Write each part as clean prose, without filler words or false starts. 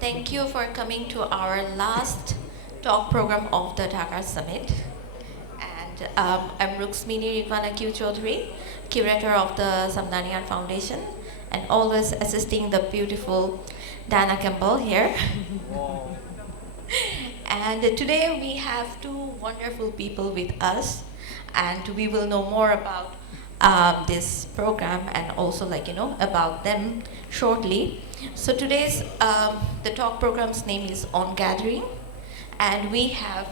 Thank you for coming to our last talk program of the Dhaka Art Summit. And I'm Ruxmini Ridwana Q. Chaudhary, curator of the Samdani Art Foundation, and always assisting the beautiful Dana Campbell here. And today we have two wonderful people with us, and we will know more about this program and also about them shortly. So today's the talk program's name is On Gathering, and we have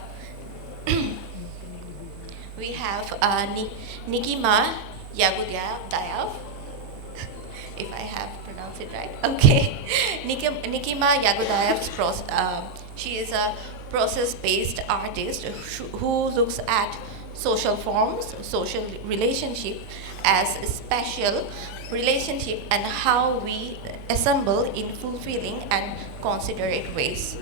Nikima Jagudajev, if I have pronounced it right. Okay, Nikima Jagudajev. She is a process-based artist who looks at social forms, social relationship as a spatial relationship and how we assemble in fulfilling and considerate ways.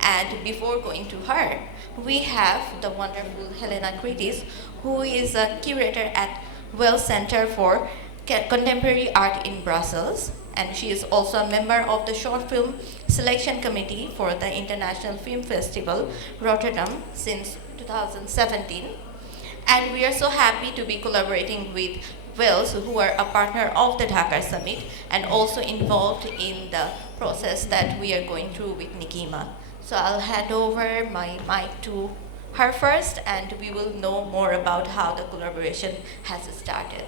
And before going to her, we have the wonderful Helena Kritis, who is a curator at WIELS Center for Contemporary Art in Brussels, and she is also a member of the short film selection committee for the International Film Festival Rotterdam since 2017. And we are so happy to be collaborating with WIELS, who are a partner of the Dhaka Art Summit and also involved in the process that we are going through with Nikima. So I'll hand over my mic to her first, and we will know more about how the collaboration has started.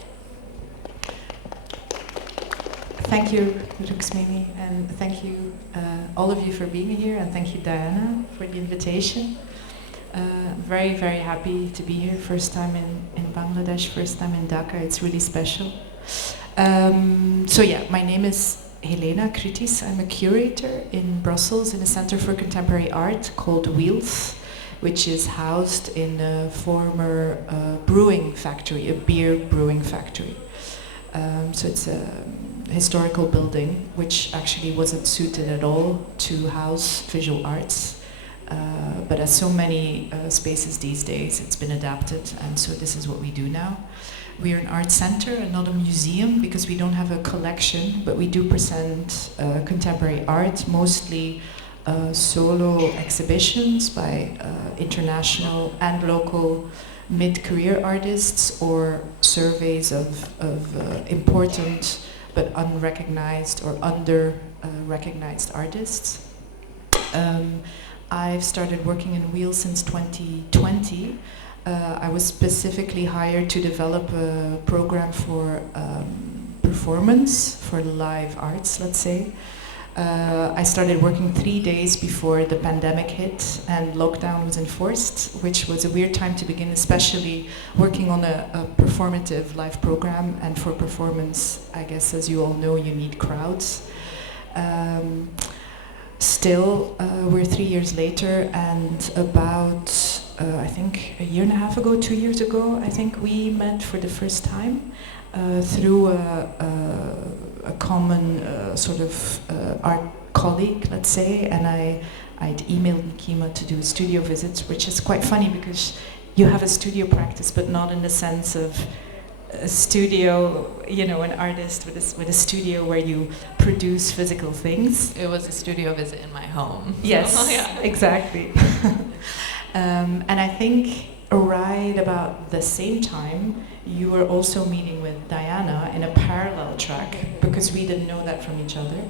Thank you, Ruxmini, and thank you all of you for being here, and thank you, Diana, for the invitation. Very, very happy to be here. First time in Bangladesh, first time in Dhaka. It's really special. So yeah, my name is Helena Kritis. I'm a curator in Brussels in a Center for Contemporary Art called WIELS, which is housed in a former brewing factory, a beer brewing factory. So it's a historical building which actually wasn't suited at all to house visual arts. But as so many spaces these days, it's been adapted, and so this is what we do now. We are an art center and not a museum because we don't have a collection, but we do present contemporary art, mostly solo exhibitions by international and local mid-career artists, or surveys of important but unrecognized or under-recognized artists. I've started working in WIELS since 2020. I was specifically hired to develop a program for performance, for live arts, let's say. I started working 3 days before the pandemic hit and lockdown was enforced, which was a weird time to begin, especially working on a performative live program. And for performance, I guess, as you all know, you need crowds. Still, we're 3 years later, and about, I think, a year and a half ago, 2 years ago, I think we met for the first time through a common sort of art colleague, let's say, and I'd emailed Nikima to do studio visits, which is quite funny because you have a studio practice, but not in the sense of a studio, you know, an artist with a studio where you produce physical things. It was a studio visit in my home. Yes, So, yeah. exactly. And I think right about the same time, you were also meeting with Diana in a parallel track, because we didn't know that from each other.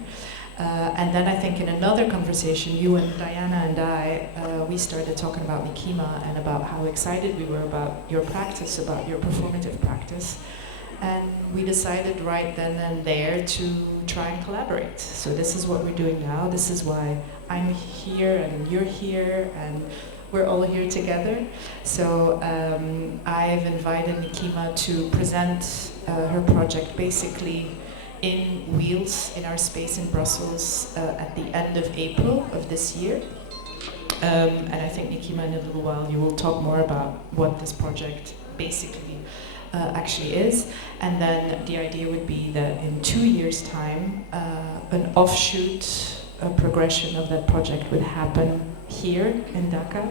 And then I think in another conversation, you and Diana and I, we started talking about Nikima and about how excited we were about your practice, about your performative practice. And we decided right then and there to try and collaborate. So this is what we're doing now. This is why I'm here and you're here and we're all here together. So I've invited Nikima to present her project basically in WIELS, in our space in Brussels, at the end of April of this year. And I think, Nikima, in a little while you will talk more about what this project basically actually is. And then the idea would be that in 2 years' time, an offshoot, a progression of that project would happen here in Dhaka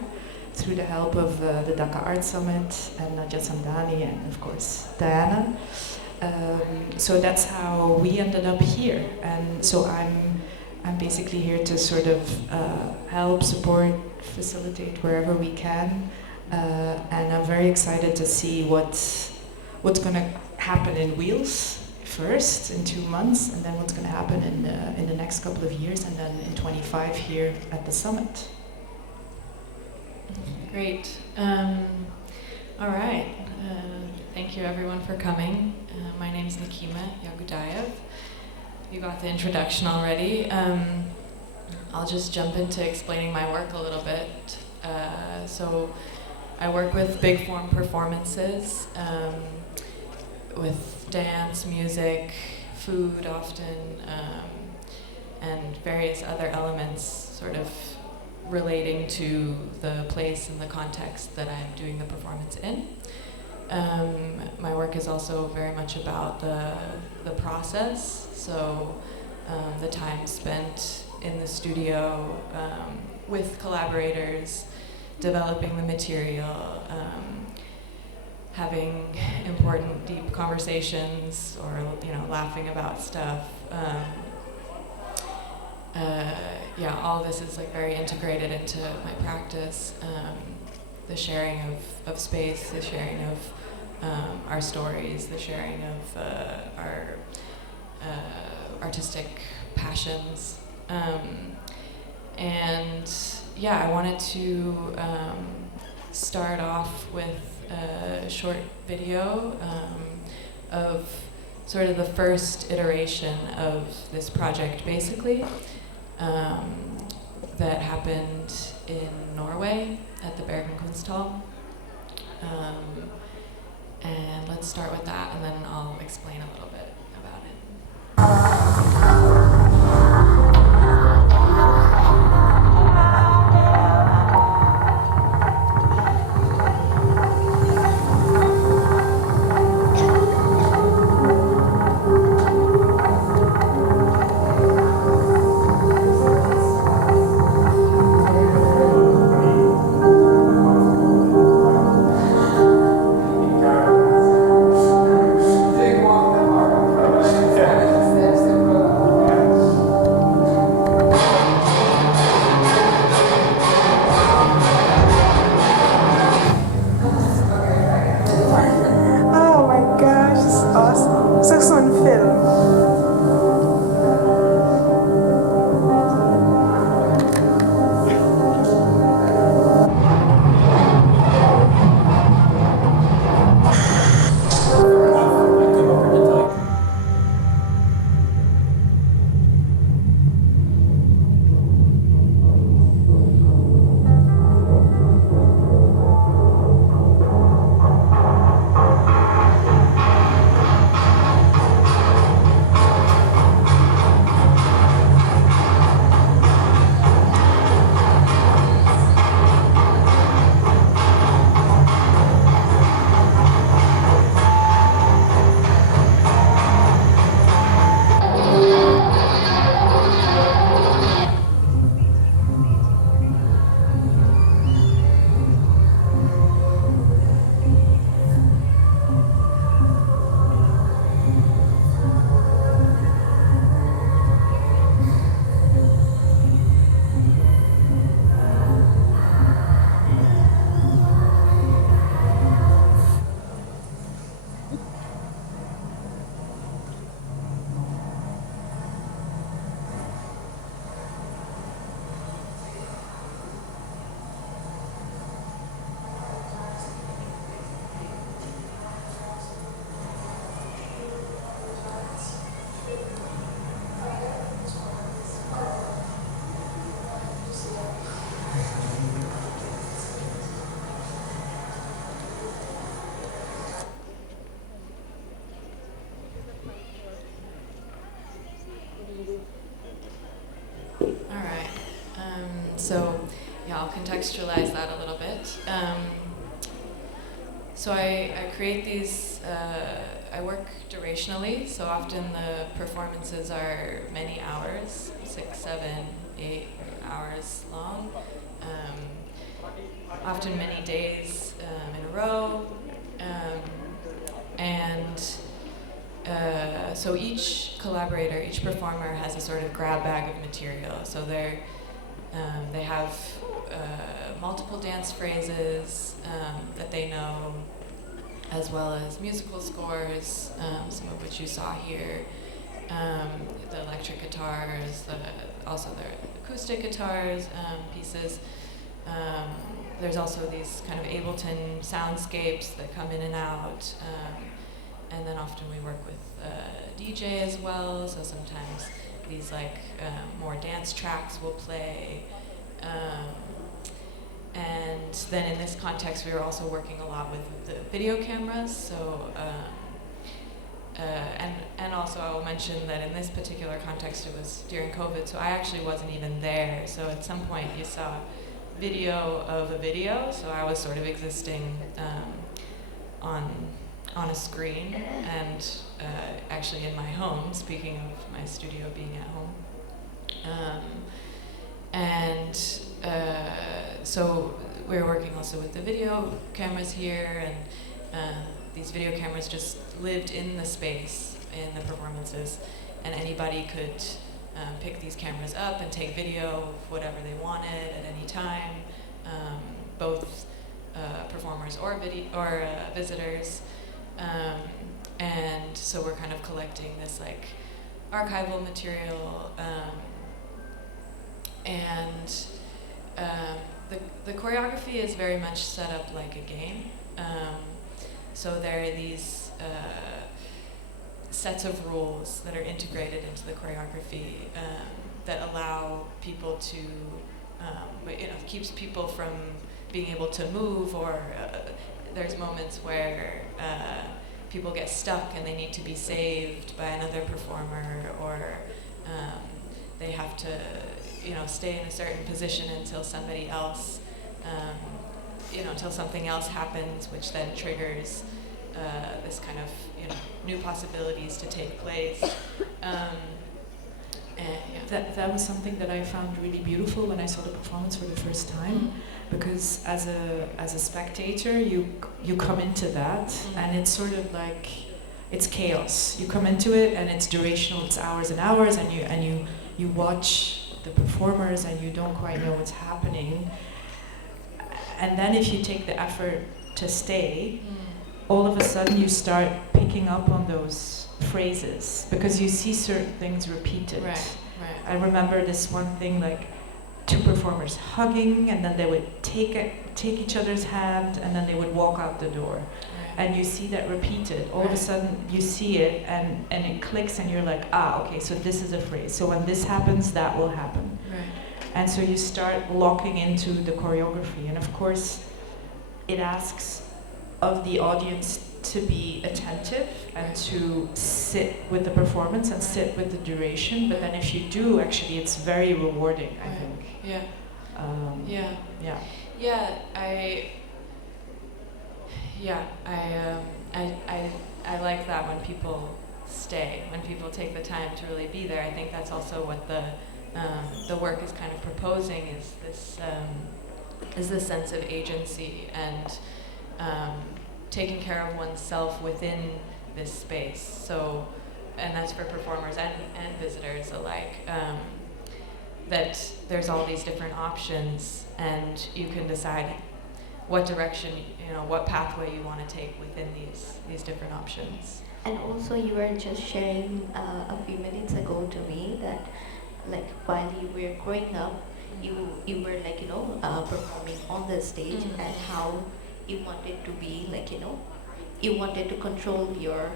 through the help of the Dhaka Art Summit and Nadia Samdani and, of course, Diana. So that's how we ended up here. And so I'm basically here to sort of help, support, facilitate wherever we can. And I'm very excited to see what's going to happen in WIELS first in 2 months, and then what's going to happen in the next couple of years, and then in 25 here at the summit. Great. All right. Thank you everyone for coming. My name is Nikima Jagudajev. You got the introduction already. I'll just jump into explaining my work a little bit. So I work with big form performances, with dance, music, food often, and various other elements sort of relating to the place and the context that I'm doing the performance in. My work is also very much about the process, so the time spent in the studio with collaborators, developing the material, having important, deep conversations, or laughing about stuff. Yeah, all this is like very integrated into my practice. The sharing of space, the sharing of our stories, the sharing of our artistic passions. And yeah, I wanted to start off with a short video of sort of the first iteration of this project, basically, that happened in Norway at the Bergen Kunsthal. And let's start with that, and then I'll explain a little bit about it. So yeah, I'll contextualize that a little bit. So I create these, I work durationally, so often the performances are many hours, 6, 7, 8 hours long, often many days in a row, and so each collaborator, each performer has a sort of grab bag of material. So they have multiple dance phrases that they know, as well as musical scores, some of which you saw here, the electric guitars, also their acoustic guitars pieces. There's also these kind of Ableton soundscapes that come in and out, and then often we work with DJ as well, so sometimes these more dance tracks will play. And then in this context, we were also working a lot with the video cameras. So, and also I will mention that in this particular context, it was during COVID, so I actually wasn't even there. So at some point, you saw video of a video. So I was sort of existing on a screen, and actually in my home. Speaking of my studio being at home. So we were working also with the video cameras here, and these video cameras just lived in the space in the performances, and anybody could pick these cameras up and take video of whatever they wanted at any time, both performers or visitors, and so we're kind of collecting this archival material. And the choreography is very much set up like a game. So there are these sets of rules that are integrated into the choreography that allow people to, keeps people from being able to move, or there's moments where people get stuck and they need to be saved by another performer, or they have to stay in a certain position until somebody else, until something else happens, which then triggers this kind of, new possibilities to take place. That was something that I found really beautiful when I saw the performance for the first time, because as a spectator, you come into that, and it's sort of like it's chaos. You come into it, and it's durational. It's hours and hours, and you watch the performers, and you don't quite know what's happening. And then if you take the effort to stay, all of a sudden you start picking up on those phrases, because you see certain things repeated. Right. I remember this one thing, two performers hugging, and then they would take each other's hand, and then they would walk out the door. And you see that repeated. All of a sudden you see it, and it clicks, and you're like, okay, so this is a phrase. So when this happens, that will happen. Right. And so you start locking into the choreography. And of course, it asks of the audience to be attentive and to sit with the performance and sit with the duration. But then if you do, actually, it's very rewarding, I think. Yeah. I like that when people stay, when people take the time to really be there. I think that's also what the work is kind of proposing, is this sense of agency and taking care of oneself within this space. So, and that's for performers and visitors alike. That there's all these different options, and you can decide what direction, what pathway you want to take within these different options. And also, you were just sharing a few minutes ago to me that, while you were growing up, you were performing on the stage, and how you wanted to be you wanted to control your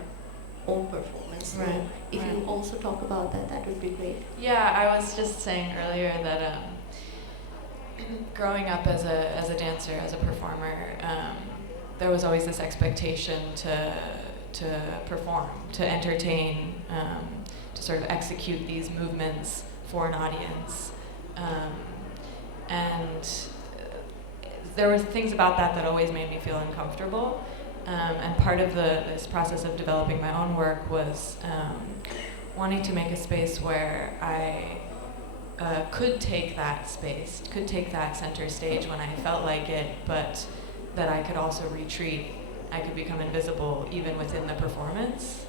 own performance. So if you also talk about that would be great. Yeah, I was just saying earlier that growing up as a dancer, as a performer, there was always this expectation to perform, to entertain, to sort of execute these movements for an audience. And there were things about that always made me feel uncomfortable. And part of this process of developing my own work was wanting to make a space where I could take that space, could take that center stage when I felt like it, but that I could also retreat. I could become invisible even within the performance.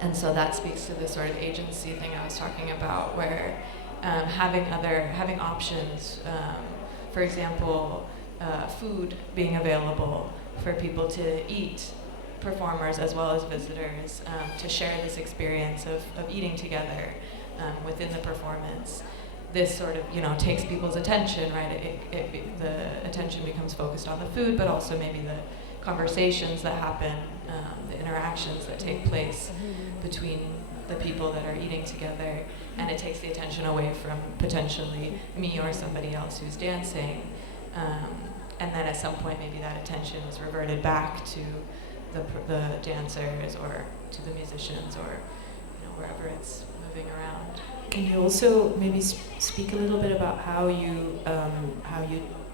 And so that speaks to this sort of agency thing I was talking about, where having options, for example, food being available for people to eat, performers as well as visitors, to share this experience of eating together within the performance. This sort of, takes people's attention, right? The attention becomes focused on the food, but also maybe the conversations that happen, the interactions that take place between the people that are eating together, and it takes the attention away from potentially me or somebody else who's dancing. And then at some point, maybe that attention is reverted back to the dancers or to the musicians or wherever it's moving around. Can you also maybe speak a little bit about how you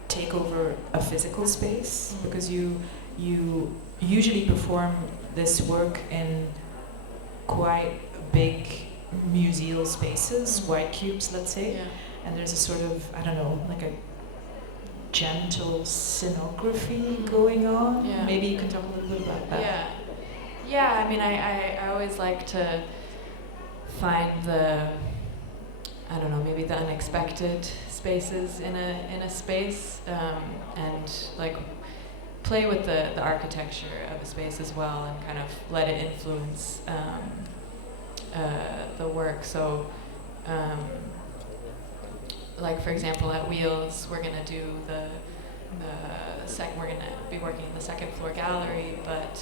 take over a physical space? Because you usually perform this work in quite big museal spaces, white cubes, let's say, and there's a sort of, I don't know, like a gentle scenography going on. Yeah. Maybe you can talk a little bit about that. Yeah. I mean, I always like to find maybe the unexpected spaces in a space, and like play with the architecture of a space as well, and kind of let it influence the work. So, like for example, at WIELS, we're gonna do we're gonna be working in the second floor gallery, but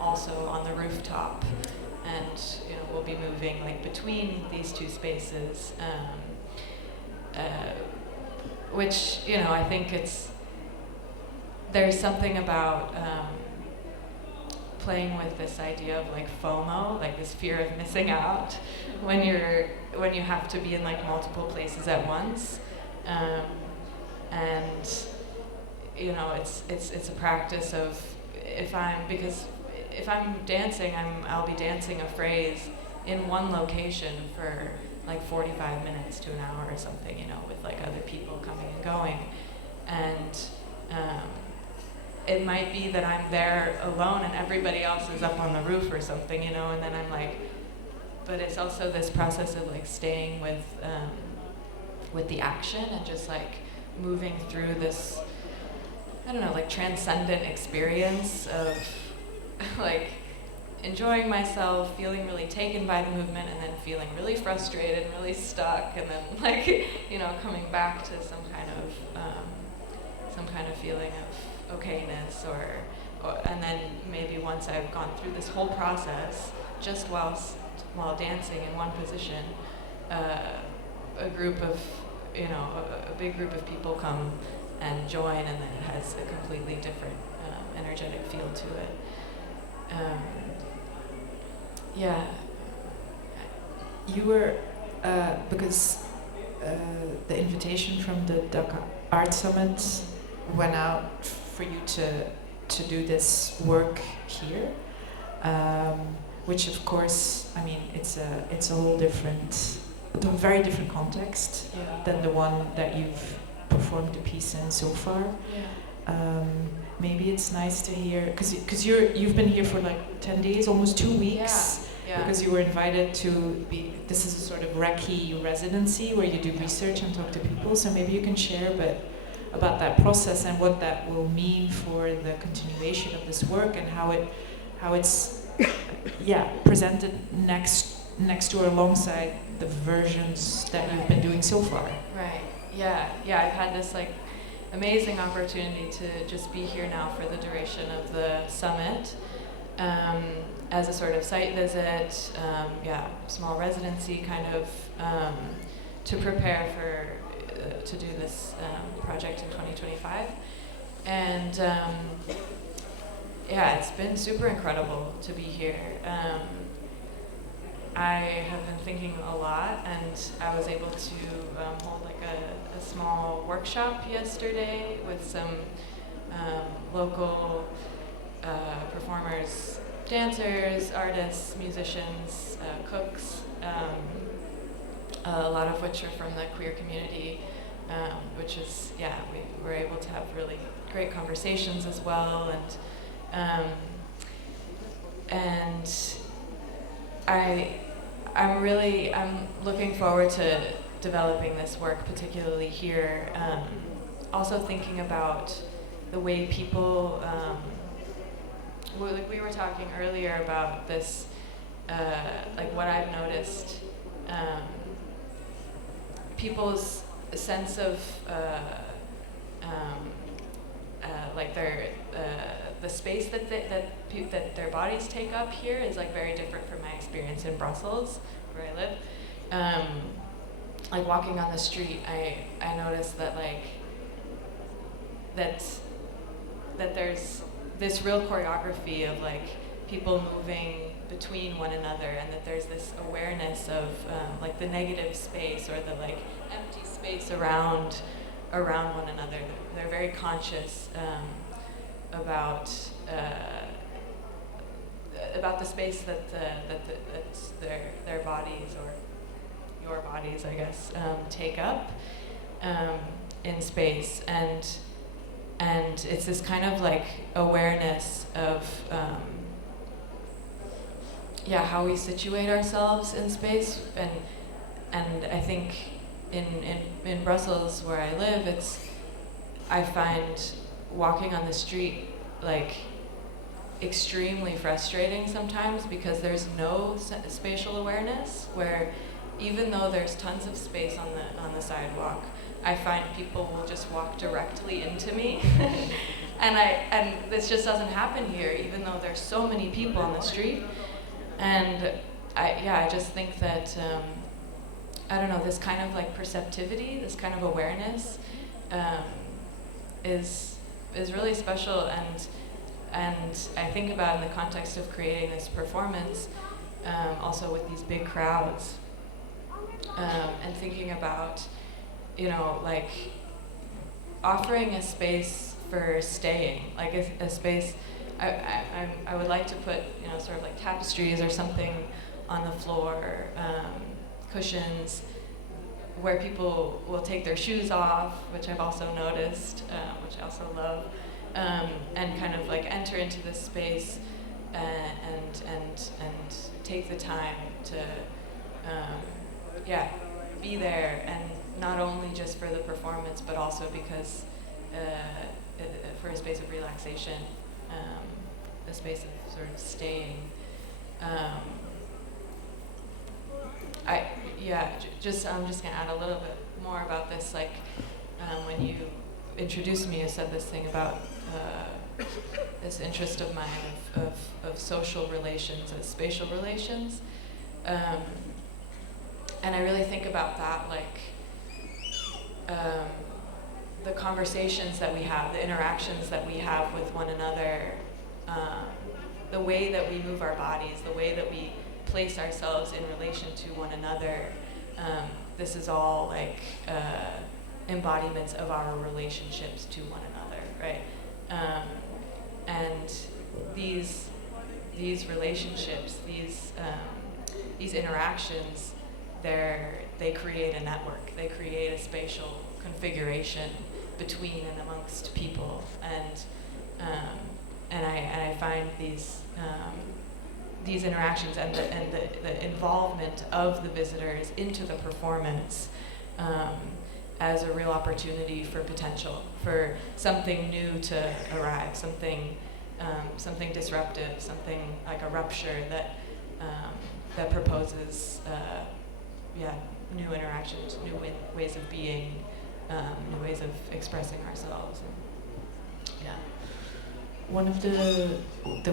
also on the rooftop, and we'll be moving like between these two spaces, which I think there's something about playing with this idea of like FOMO, like this fear of missing out when you have to be in like multiple places at once, and it's a practice of if I'm dancing, I'll be dancing a phrase in one location for like 45 minutes to an hour or something, with like other people coming and going, and it might be that I'm there alone and everybody else is up on the roof or something, and then I'm like, but it's also this process of like staying with the action and just like moving through this, I don't know, like transcendent experience of like enjoying myself, feeling really taken by the movement, and then feeling really frustrated and really stuck, and then like coming back to some kind of feeling of okayness, or and then maybe once I've gone through this whole process, just while dancing in one position, a group of a big group of people come and join, and then it has a completely different energetic feel to it. You were, because the invitation from the Dhaka Art Summit went out for you to do this work here, which of course, I mean, it's a whole different, a very different context than the one that you've performed the piece in so far. Maybe it's nice to hear, because you've been here for like 10 days, almost 2 weeks, because you were invited to be, this is a sort of recce residency where you do research and talk to people, so maybe you can share a bit about that process and what that will mean for the continuation of this work, and how it's presented next to or alongside the versions that you've been doing so far. Right. Yeah. I've had this like amazing opportunity to just be here now for the duration of the summit, as a sort of site visit, small residency kind of, to prepare to do this project in 2025. And it's been super incredible to be here. I have been thinking a lot, and I was able to hold like a small workshop yesterday with some local performers, dancers, artists, musicians, cooks, a lot of which are from the queer community, which is, we were able to have really great conversations as well, and I'm looking forward to developing this work, particularly here. Also thinking about the way people, we were talking earlier about this, like what I've noticed, people's sense of like the space that their bodies take up here is like very different from my experience in Brussels, where I live. Like walking on the street, I noticed that like that there's this real choreography of like people moving between one another, and that there's this awareness of like the negative space or the like empty space around one another. They're very conscious about the space that their bodies, or your bodies, I guess, take up in space, and it's this kind of like awareness of how we situate ourselves in space, and I think in Brussels, where I live, I find walking on the street like extremely frustrating sometimes, because there's no spatial awareness, where even though there's tons of space on the sidewalk, I find people will just walk directly into me. and this just doesn't happen here, even though there's so many people on the street. And I just think that I don't know, this kind of like perceptivity, this kind of awareness is really special, and I think about in the context of creating this performance, also with these big crowds, and thinking about, you know, like offering a space for staying, like a space. I would like to put, you know, sort of like tapestries or something on the floor, cushions, where people will take their shoes off, which I've also noticed, which I also love, and kind of like enter into this space and take the time to be there, and not only just for the performance, but also because for a space of relaxation, a space of sort of staying. I'm just gonna add a little bit more about this. Like when you introduced me, you said this thing about this interest of mine of social relations as spatial relations, and I really think about that, like the conversations that we have, the interactions that we have with one another, the way that we move our bodies, the way that we place ourselves in relation to one another. This is all like embodiments of our relationships to one another, right? And these relationships, these interactions, they create a network. They create a spatial configuration between and amongst people, and I find these interactions and the involvement of the visitors into the performance as a real opportunity for potential, for something new to arrive, something disruptive, something like a rupture that proposes new interactions, new ways of being, new ways of expressing ourselves. One of the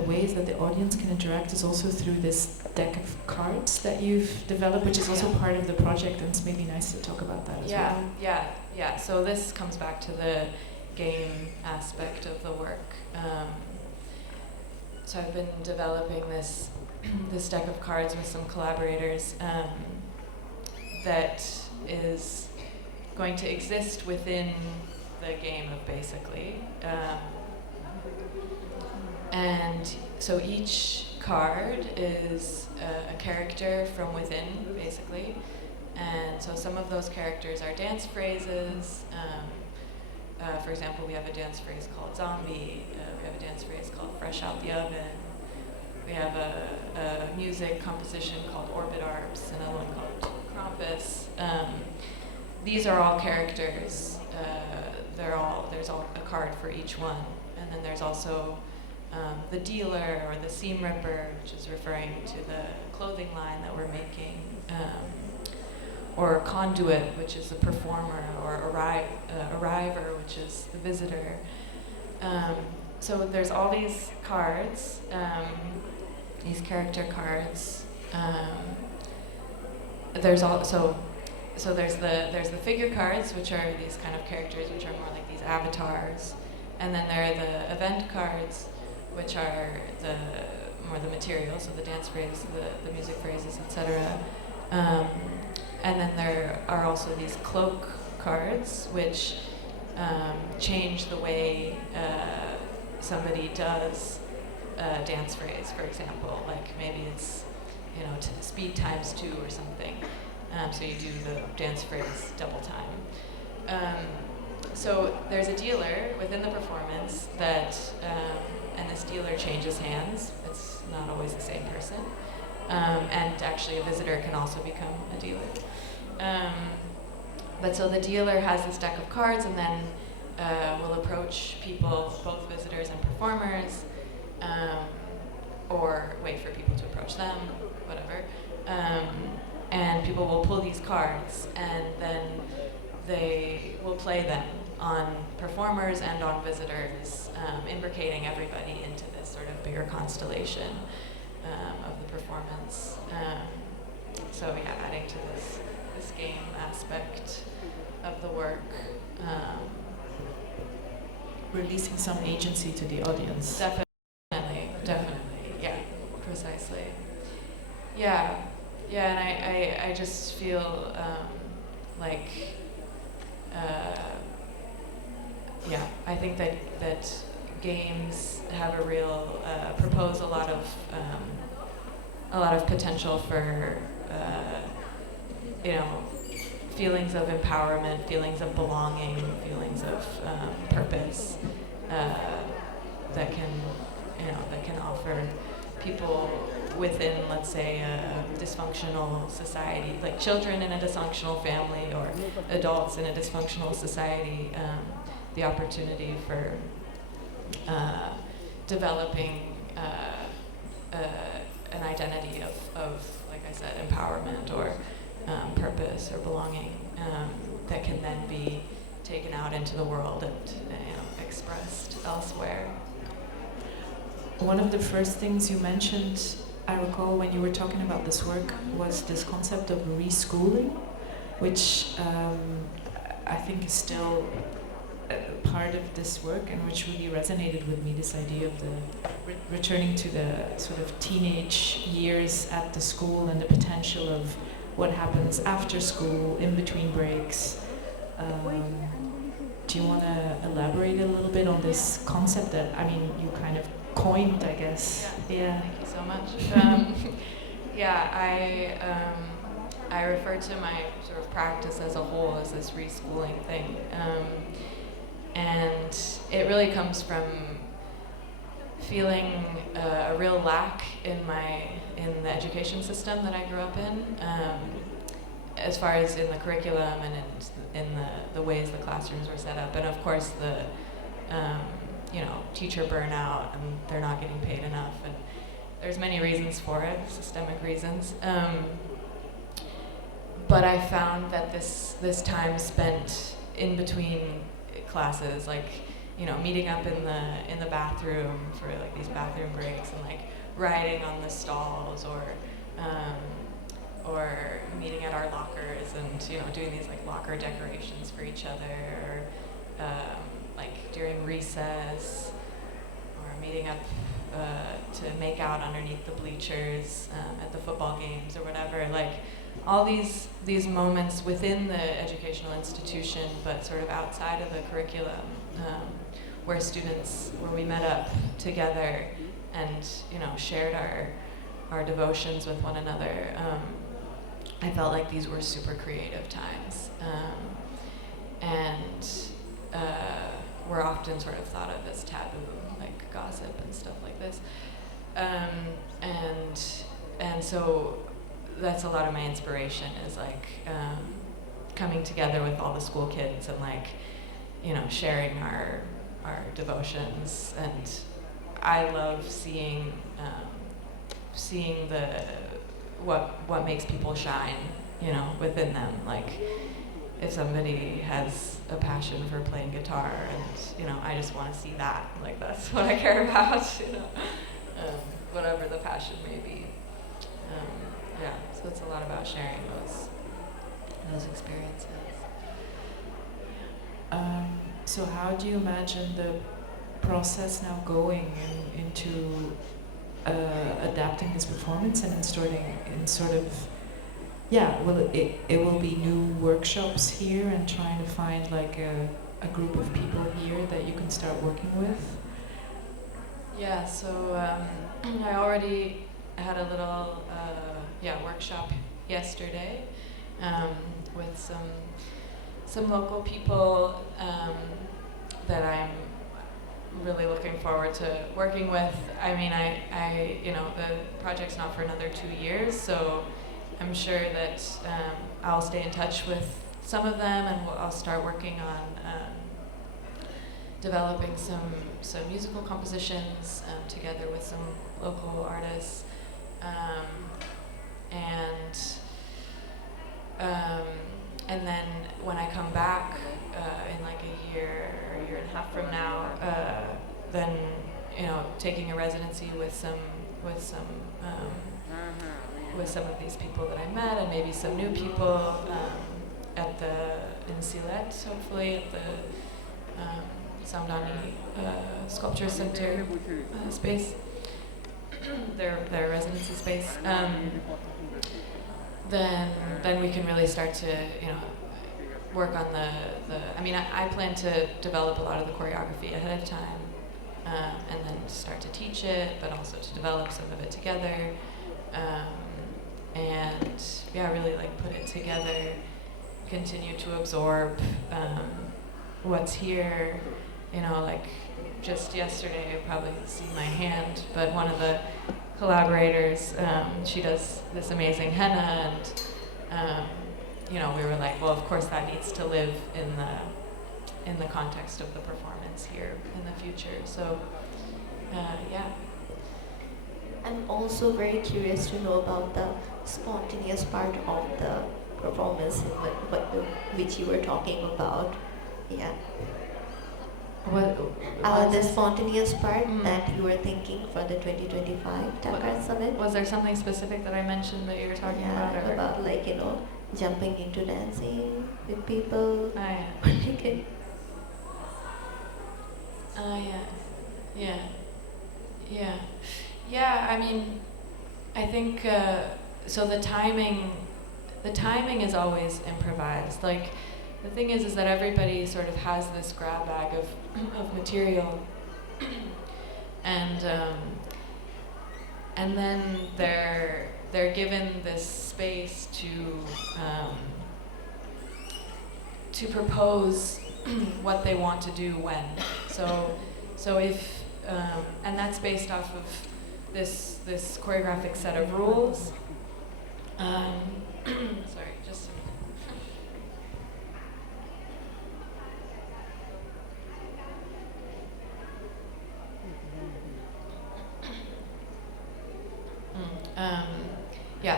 ways that the audience can interact is also through this deck of cards that you've developed, which is also part of the project, and it's maybe nice to talk about that as well. Yeah. So this comes back to the game aspect of the work. So I've been developing this deck of cards with some collaborators that is going to exist within the game of Basically. And so each card is a character from within, basically. And so some of those characters are dance phrases. For example, we have a dance phrase called zombie. We have a dance phrase called fresh out the oven. we have a music composition called Orbit Arps and another one called Krampus. These are all characters. There's a card for each one. And then there's also the dealer or the seam ripper, which is referring to the clothing line that we're making. Or Conduit, which is the performer, or Arrivor, which is the visitor. So there's all these cards, these character cards. There's also there's the figure cards, which are these kind of characters, which are more like these avatars, and then there are the event cards, which are more the material, so the dance phrase, the music phrases, etc. And then there are also these cloak cards, which change the way somebody does a dance phrase, for example. Like maybe it's, speed times 2 or something. So you do the dance phrase double time. So there's a dealer within the performance that, and this dealer changes hands. It's not always the same person. And actually a visitor can also become a dealer. But so the dealer has this deck of cards and then will approach people, both visitors and performers, or wait for people to approach them, whatever. And people will pull these cards and then they will play them on performers and on visitors, imbricating everybody into this sort of bigger constellation of the performance. So yeah, adding to this game aspect of the work. Releasing some agency to the audience. Definitely, yeah, precisely. Yeah, and I just feel like, I think that games have a real, propose a lot of potential for, feelings of empowerment, feelings of belonging, feelings of purpose that can offer people within, let's say, a dysfunctional society, like children in a dysfunctional family or adults in a dysfunctional society, the opportunity for developing an identity of, like I said, empowerment or purpose or belonging that can then be taken out into the world and expressed elsewhere. One of the first things you mentioned, I recall when you were talking about this work, was this concept of reschooling, which I think is still part of this work and which really resonated with me, this idea of the returning to the sort of teenage years at the school and the potential of what happens after school, in between breaks. Do you want to elaborate a little bit on this concept that, you kind of coined, I guess? Yeah. Thank you so much. I refer to my sort of practice as a whole as this reschooling thing. And it really comes from feeling a real lack in the education system that I grew up in, as far as in the curriculum and in the ways the classrooms were set up, and of course the teacher burnout, and they're not getting paid enough, and there's many reasons for it, systemic reasons. But I found that this time spent in between classes, like meeting up in the bathroom for like these bathroom breaks and like writing on the stalls, or meeting at our lockers and doing these like locker decorations for each other, or like during recess, or meeting up to make out underneath the bleachers at the football games or whatever. Like all these moments within the educational institution, but sort of outside of the curriculum, where we met up together and shared our devotions with one another. I felt like these were super creative times, and were often sort of thought of as taboo, like gossip and stuff like this. And so that's a lot of my inspiration is like coming together with all the school kids and like, you know, sharing our devotions. And I love seeing what makes people shine, you know, within them. Like if somebody has a passion for playing guitar, and you know, I just want to see that. Like that's what I care about, you know, whatever the passion may be. Yeah, so it's a lot about sharing those experiences. So how do you imagine the process now going into adapting this performance and starting in sort of, well, it will be new workshops here and trying to find like a group of people here that you can start working with? Yeah, so I already had a little workshop yesterday with some local people that I'm really looking forward to working with. I mean, I you know, the project's not for another 2 years, so I'm sure that I'll stay in touch with some of them, and I'll start working on developing some musical compositions together with some local artists, and then when I come back in like a year or a year and a half from now, then you know, taking a residency with some of these people that I met, and maybe some new people in Silet, hopefully at the Samdani Sculpture Center space, their residency space. Then we can really start to, you know, work on the I mean, I plan to develop a lot of the choreography ahead of time, and then start to teach it, but also to develop some of it together, and really like put it together, continue to absorb what's here, you know, like just yesterday you probably see my hand, but one of the collaborators, she does this amazing henna, and you know, we were like, well, of course that needs to live in the context of the performance here in the future. So I'm also very curious to know about the spontaneous part of the performance, which you were talking about. Yeah. The spontaneous part that you were thinking for the 2025 Dhaka Art Summit. Was there something specific that I mentioned that you were talking about? Or? About like, you know, jumping into dancing with people. Yeah, I mean, I think, so the timing is always improvised. Like, the thing is that everybody sort of has this grab bag of material, and then they're given this space to propose what they want to do when. So if and that's based off of this choreographic set of rules. Sorry, just.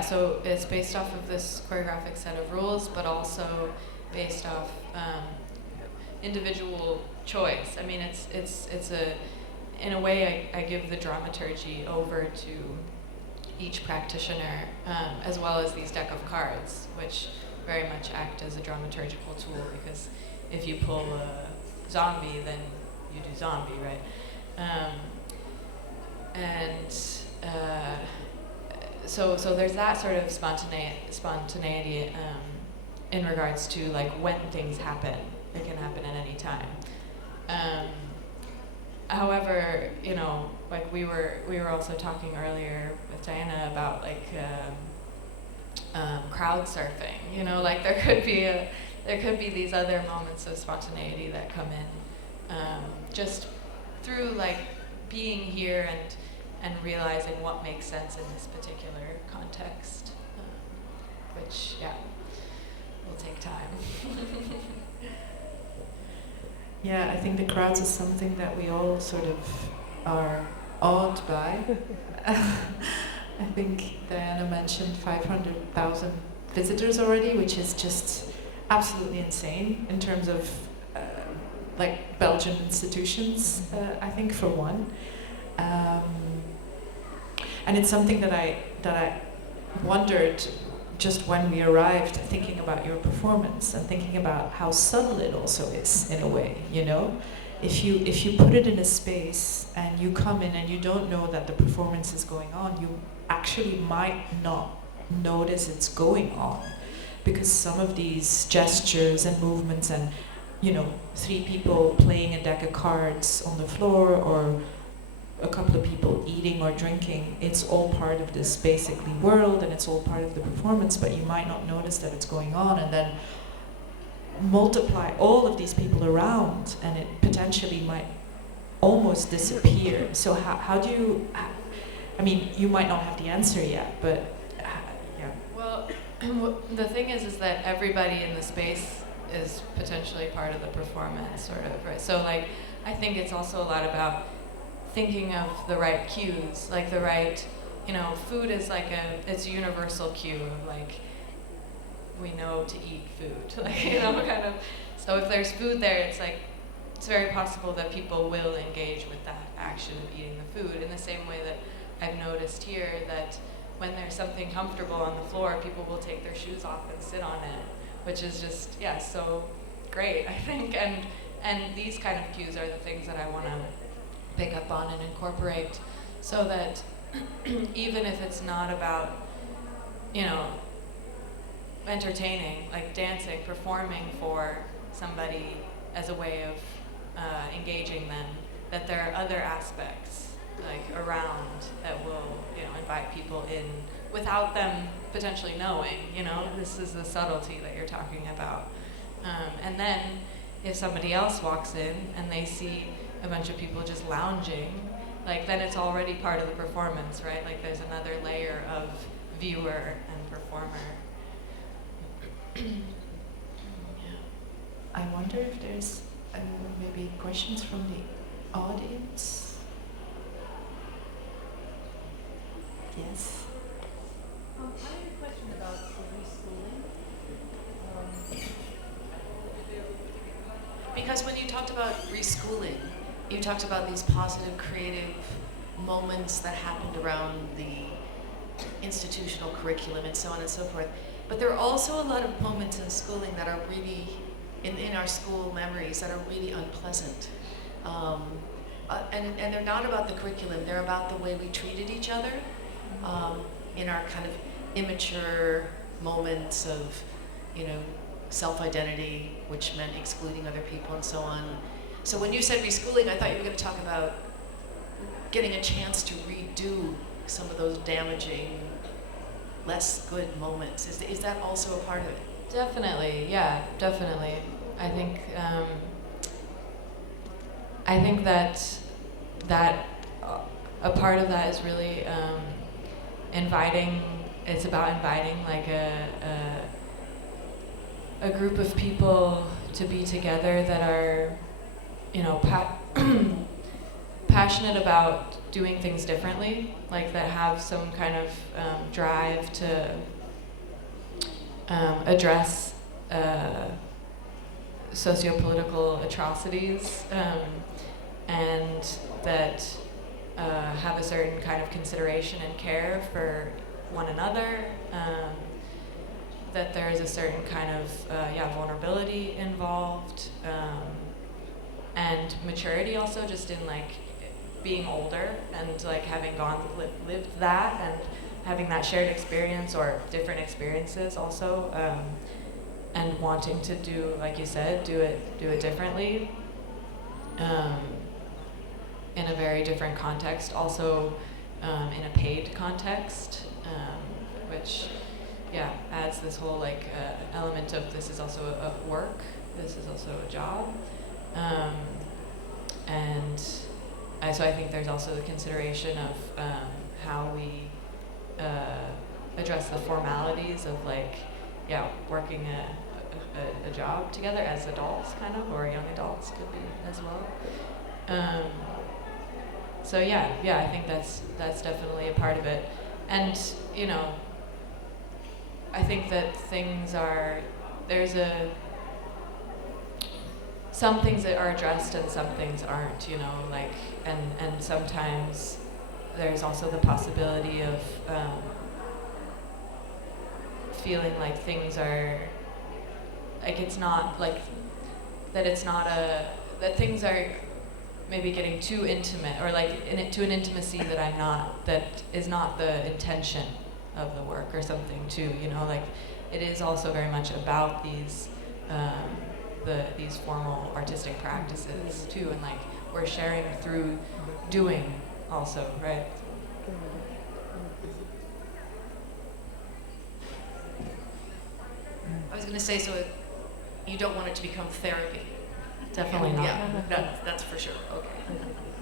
So it's based off of this choreographic set of rules, but also based off individual choice. I mean, it's in a way I give the dramaturgy over to each practitioner, as well as these deck of cards, which very much act as a dramaturgical tool, because if you pull a zombie, then you do zombie, right? So there's that sort of spontaneity in regards to like when things happen. It can happen at any time. However, you know, like we were also talking earlier with Diana about like crowd surfing. You know, like there could be these other moments of spontaneity that come in just through like being here and realizing what makes sense in this particular context, which, yeah, will take time. Yeah, I think the crowds is something that we all sort of are awed by. I think Diana mentioned 500,000 visitors already, which is just absolutely insane in terms of like Belgian institutions, I think for one. And it's something that I wondered just when we arrived, thinking about your performance and thinking about how subtle it also is in a way, you know? If you put it in a space and you come in and you don't know that the performance is going on, you actually might not notice it's going on, because some of these gestures and movements and, you know, 3 people playing a deck of cards on the floor or a couple of people eating or drinking, it's all part of this basically world and it's all part of the performance, but you might not notice that it's going on, and then multiply all of these people around and it potentially might almost disappear. So how do you, I mean, you might not have the answer yet, but yeah. Well, the thing is that everybody in the space is potentially part of the performance, sort of, right? So like, I think it's also a lot about thinking of the right cues, like the right, you know, food is like it's a universal cue of like, we know to eat food, like, you know, kind of. So if there's food there, it's like, it's very possible that people will engage with that action of eating the food in the same way that I've noticed here that when there's something comfortable on the floor, people will take their shoes off and sit on it, which is just, yeah, so great, I think. And these kind of cues are the things that I want to pick up on and incorporate, so that even if it's not about, you know, entertaining, like dancing, performing for somebody as a way of engaging them, that there are other aspects like around that will, you know, invite people in without them potentially knowing, you know, this is the subtlety that you're talking about. And then if somebody else walks in and they see a bunch of people just lounging, like then it's already part of the performance, right? Like there's another layer of viewer and performer. I wonder if there's maybe questions from the audience. Yes. I have a question about reschooling. Because when you talked about reschooling, you talked about these positive, creative moments that happened around the institutional curriculum and so on and so forth. But there are also a lot of moments in schooling that are really, in our school memories, that are really unpleasant. And they're not about the curriculum, they're about the way we treated each other in our kind of immature moments of, you know, self-identity, which meant excluding other people and so on. So when you said reschooling, I thought you were going to talk about getting a chance to redo some of those damaging, less good moments. Is that also a part of it? Definitely, yeah, definitely. I think that a part of that is really inviting. It's about inviting like a group of people to be together that are, you know, passionate about doing things differently, like that have some kind of drive to address socio-political atrocities, and that have a certain kind of consideration and care for one another, that there is a certain kind of vulnerability involved, and maturity also, just in like being older and like having lived that and having that shared experience or different experiences also, and wanting to do, like you said, do it differently, in a very different context, also in a paid context, which adds this whole like element of this is also a work, this is also a job, and so I think there's also the consideration of how we address the formalities of like, yeah, working a job together as adults, kind of, or young adults could be as well. So yeah, I think that's definitely a part of it, and you know, I think that there's some things that are addressed and some things aren't, you know, like, and sometimes there's also the possibility of feeling like things are, like it's not, like, that things are maybe getting too intimate, or like to an intimacy that is not the intention of the work or something too, you know, like it is also very much about these these formal artistic practices too, and like we're sharing through doing also, right? I was going to say, so you don't want it to become therapy. Definitely not. Yeah, that's for sure.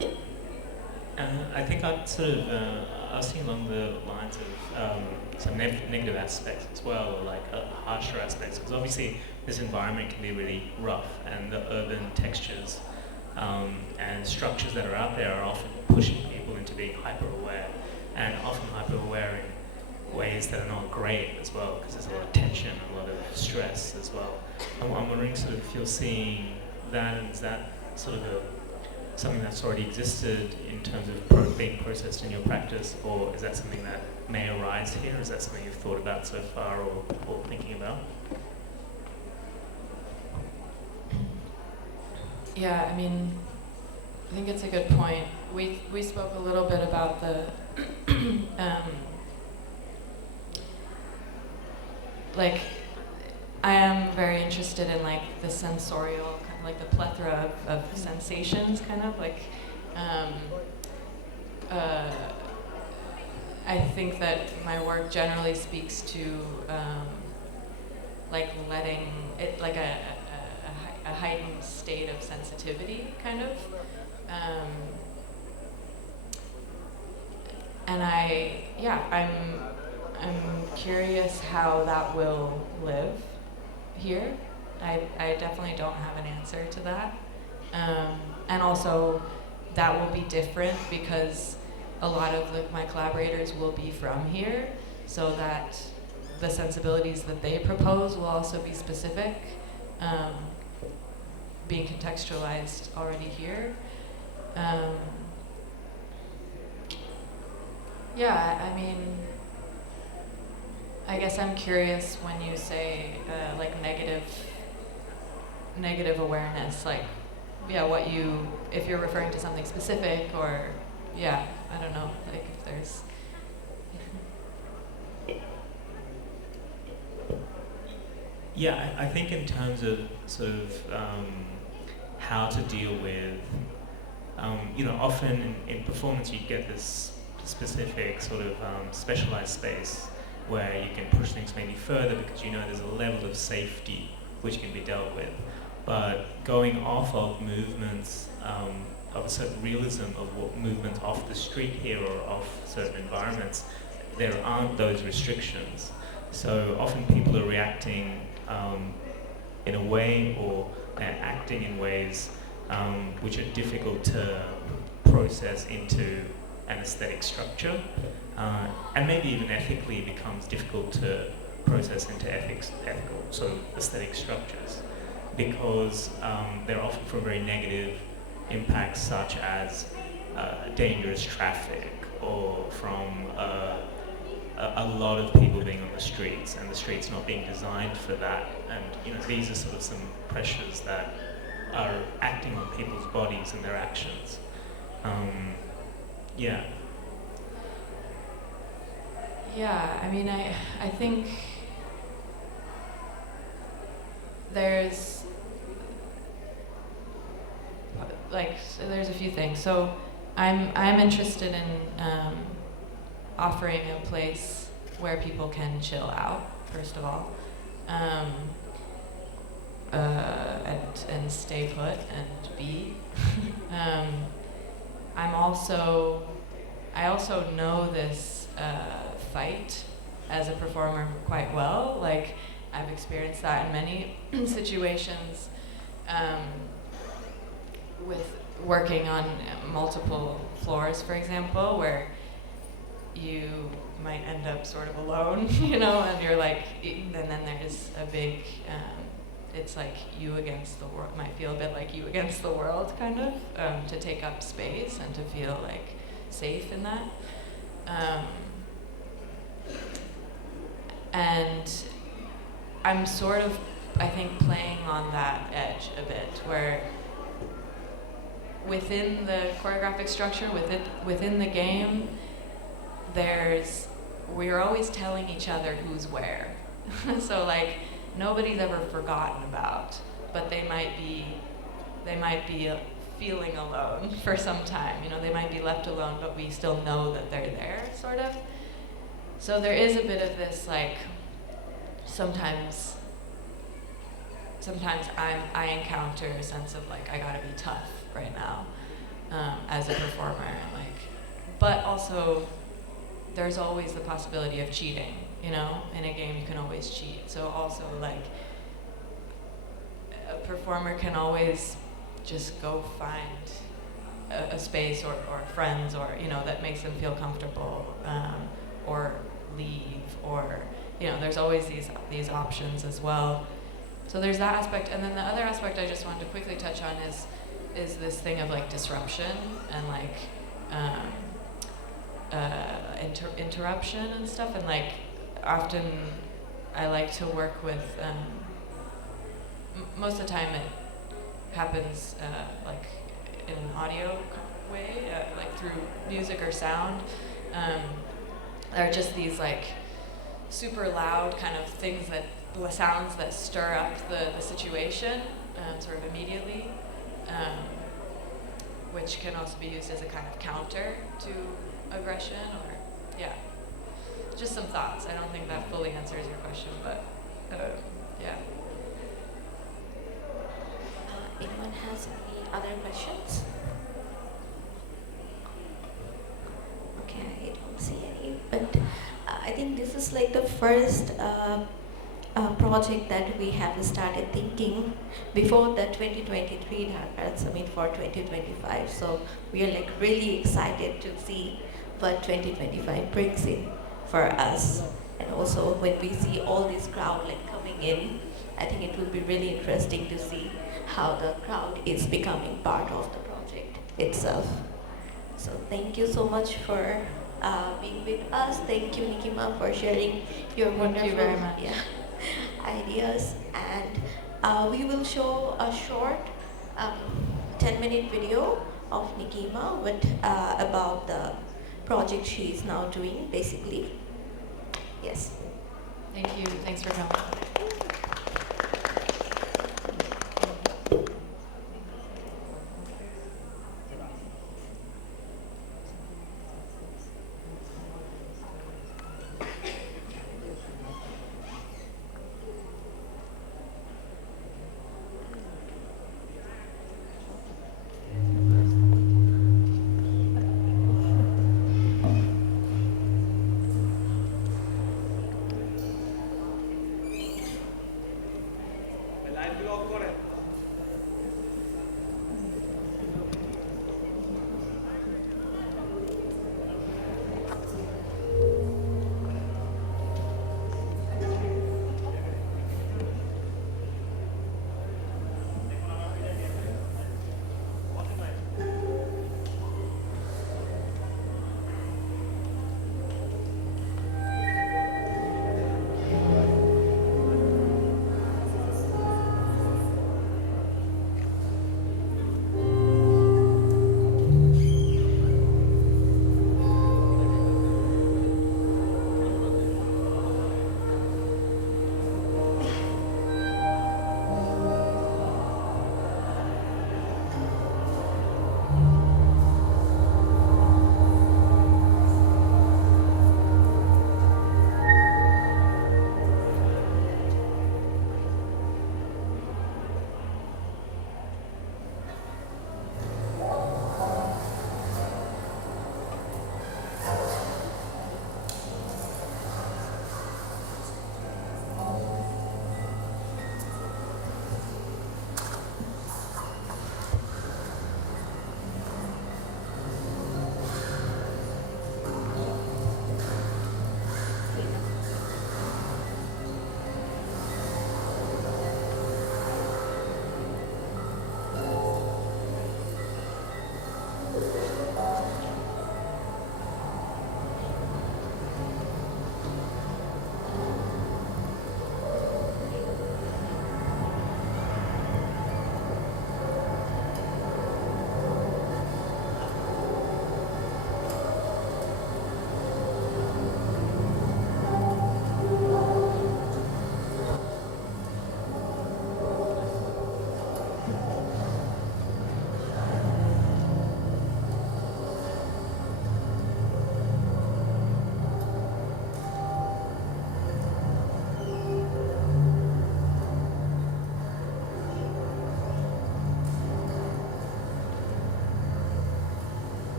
Okay. I think I'd sort of, I was thinking along the lines of some negative aspects as well, or like harsher aspects, because obviously this environment can be really rough, and the urban textures and structures that are out there are often pushing people into being hyper-aware, and often hyper-aware in ways that are not great as well, because there's a lot of tension and a lot of stress as well. I'm wondering sort of if you're seeing that, and is that sort of something that's already existed in terms of being processed in your practice, or is that something that may arise here? Is that something you've thought about so far, or thinking about? Yeah, I mean, I think it's a good point. We spoke a little bit about the like, I am very interested in like the sensorial, kind of like the plethora of sensations, kind of like, I think that my work generally speaks to like letting it, like a heightened state of sensitivity, kind of. And I'm curious how that will live here. I definitely don't have an answer to that. And also, that will be different because a lot of my collaborators will be from here, so that the sensibilities that they propose will also be specific, being contextualized already here. Yeah, I mean, I guess I'm curious when you say like negative awareness, like, yeah, if you're referring to something specific, or, yeah, I don't know, like if there's. Yeah, I think in terms of sort of how to deal with, you know, often in performance you get this specific sort of specialized space where you can push things maybe further because you know there's a level of safety which can be dealt with. But going off of movements, of a certain realism of what movements off the street here or off certain environments, there aren't those restrictions. So often people are reacting in a way, or they're acting in ways which are difficult to process into an aesthetic structure, and maybe even ethically becomes difficult to process into ethical sort of aesthetic structures, because they're often from very negative impacts such as dangerous traffic, or from a lot of people being on the streets, and the streets not being designed for that. And you know, these are sort of some pressures that are acting on people's bodies and their actions. Yeah. Yeah, I mean, I think there's a few things. So I'm interested in offering a place where people can chill out, first of all, and stay put and be. I also know this fight as a performer quite well. Like, I've experienced that in many situations with working on multiple floors, for example, where you might end up sort of alone, you know, and you're like, and then there's a big, it's like you against the world, might feel a bit like you against the world, kind of, to take up space and to feel like safe in that. And I'm sort of, I think, playing on that edge a bit, where within the choreographic structure, within the game, we're always telling each other who's where. So like, nobody's ever forgotten about, but they might be feeling alone for some time. You know, they might be left alone, but we still know that they're there, sort of. So there is a bit of this, like, sometimes I encounter a sense of like, I gotta be tough right now as a performer, and like, but also there's always the possibility of cheating, you know? In a game you can always cheat. So also like, a performer can always just go find a space or friends, or, you know, that makes them feel comfortable, or leave, or, you know, there's always these options as well. So there's that aspect, and then the other aspect I just wanted to quickly touch on is this thing of like disruption and like interruption and stuff, and like often I like to work with, most of the time it happens like in an audio way, like through music or sound. There are just these like super loud kind of things, sounds that stir up the situation sort of immediately, which can also be used as a kind of counter to aggression, or, yeah. Just some thoughts. I don't think that fully answers your question, but yeah. Anyone has any other questions? Okay, I don't see any, but I think this is like the first project that we have started thinking before the 2023 Dhaka Art Summit for 2025. So we are like really excited to see what 2025 brings in for us. And also when we see all this crowd like coming in, I think it will be really interesting to see how the crowd is becoming part of the project itself. So thank you so much for being with us. Thank you, Nikima, for sharing your wonderful very much. Ideas. And we will show a short 10-minute video of Nikima about the project she is now doing, basically. Yes. Thank you. Thanks for coming.